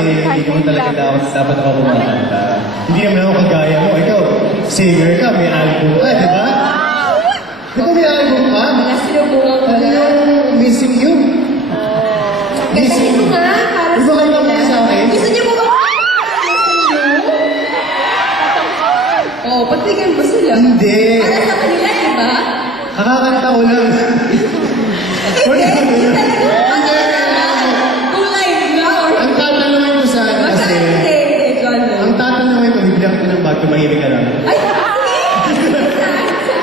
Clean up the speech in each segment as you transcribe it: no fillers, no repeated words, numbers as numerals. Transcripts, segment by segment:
eh, hindi naman talaga dapat ako kumakanta. Hindi naman ako kagaya mo. Ikaw, singer ka, may album ka, di ba? Di ba may album ka? Mga sinubungan ko Ano lang. yung Missing You? Kasi ito nga, para Di sa ba kayo kanila. sa akin? Gusto niyo ba Oh, pagbigyan mo sila. Hindi. Para sa kanila, di ba? Kakakanta ko lang. Hindi talaga. Kung live lang or... Ang tatanungin ko sana kasi, Hindi, John. ang tatanungin ko, bibigyan ko ng bag, tumahimik ka lang. Ay, sige!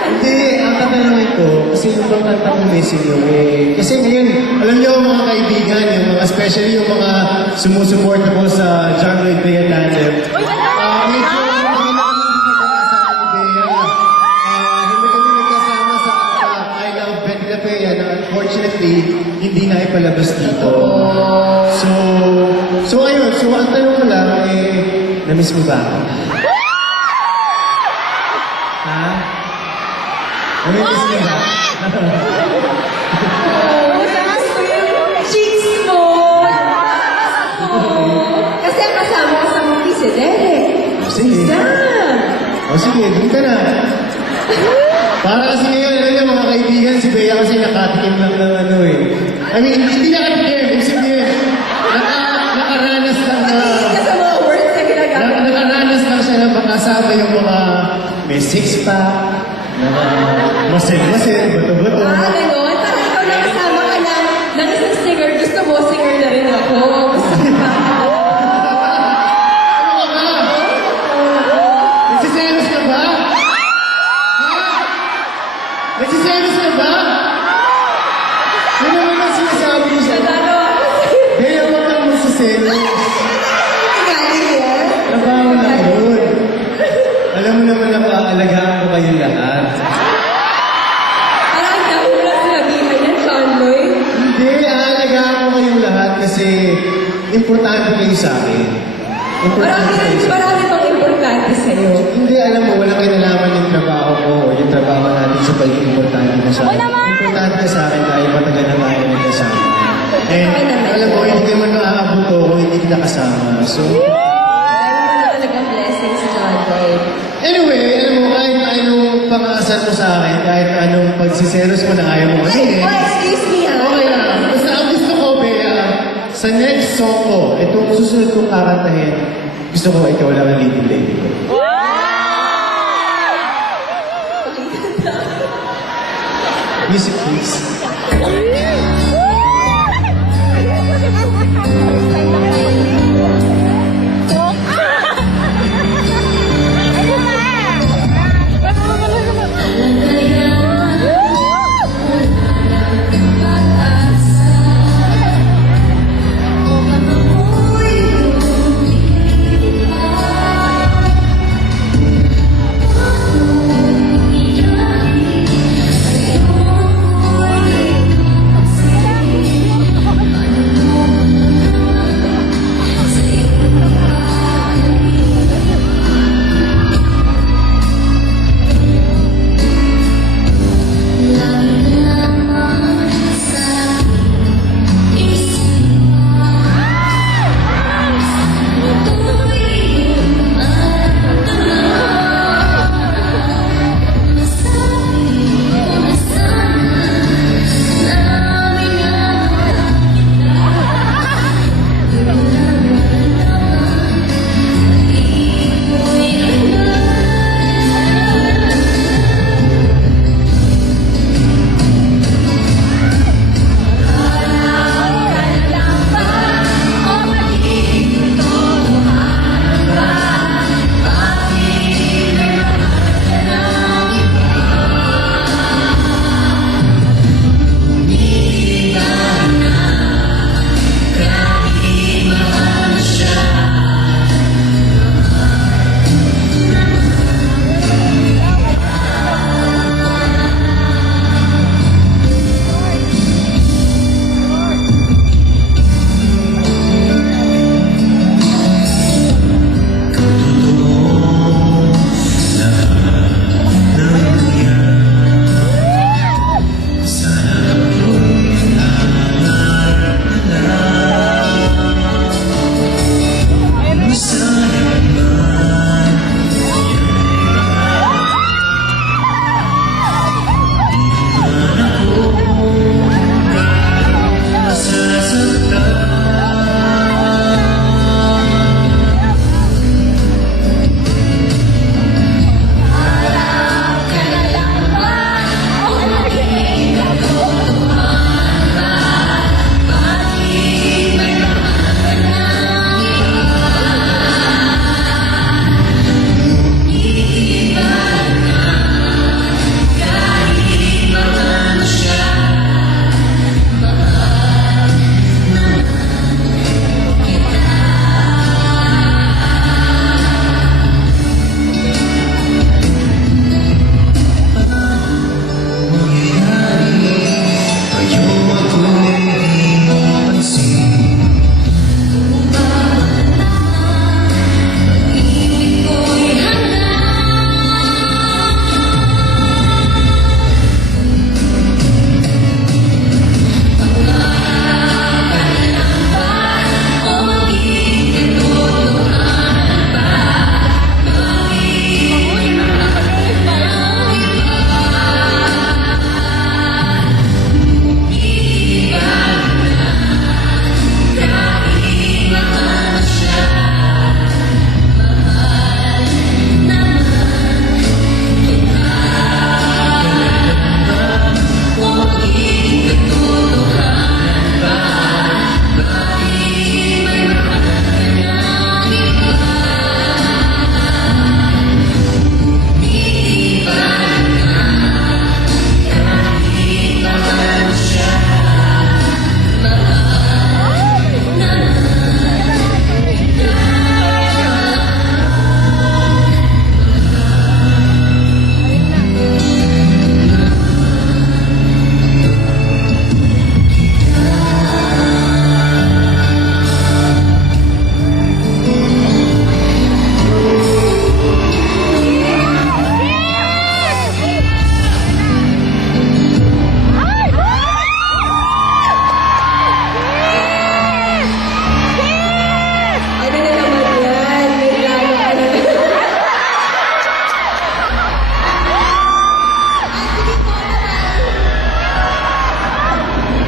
Hindi, ang tatanungin ko, kasi yung bang kanta kong Missing You, eh, kasi ngayon, alam niyo mga kaibigan, yung mga, especially yung mga sumusuporta ko sa John Lloyd Bea Tandem, medyo hindi na kami nagkakasama ni Bea. Hindi kami nagkasama sa I Love Betty La Bea na unfortunately, hindi na ipalabas dito. So ayun, so ang tanong ko lang, na-miss mo ba ako? Ha? Nami-miss mo ba? Oh, gusto ko yung cheeks mo. Kasi ang kasama ko sa movie si Derek. Sige. Sam. O sige, dun ka na. Para kasi ngayon, alam niyo mga kaibigan, si Bea kasi nakatikim lang ng ano eh. I mean, hindi nakatikim, ibig sabihin, nakaranas lang na, Kasi sa mga words na ginagamit. nakaranas lang siya na makasama yung mga may six-pack, na masin-masin, bato-bato. Ganon. Parang ikaw nakasama ka ng isang singer. Gusto mo, singer na rin ako. Gusto ko ba? Nagsiselos ka ba? Ha? Nagsiselos ka ba? Ano naman ang sinasabi mo siya? Nagano ako sa'yo. Bea, huwag kang magsiselos. Galing yan. Trabaho lang yun. Alam mo naman na maaalagaan ko kayong lahat. Parang ang dami mo lang sinabihan yan, John Lloyd. Hindi, aalagaan ko kayong lahat kasi importante kayo sa akin. Importante kayo sa akin. Marami pang importante sa'yo. Hindi, alam mo, walang kinalaman yung trabaho ko o yung trabaho natin sa pagiging importante mo sa akin. Importante ka sa akin dahil matagal na tayo nagkasama. And alam mo, hindi naman naaabot ko kung hindi kita kasama. So, Marami na talagang blessings, John Lloyd. anyway, alam mo, kahit anong pang-aasar mo sa akin, kahit anong pagsiselos mo na ayaw mo kasi, Oh, excuse me, ha? okay lang. Basta ang gusto ko, Bea, sa next song ko, itong susunod kong kakantahin, gusto ko ikaw lang ang leading lady ko. Music please.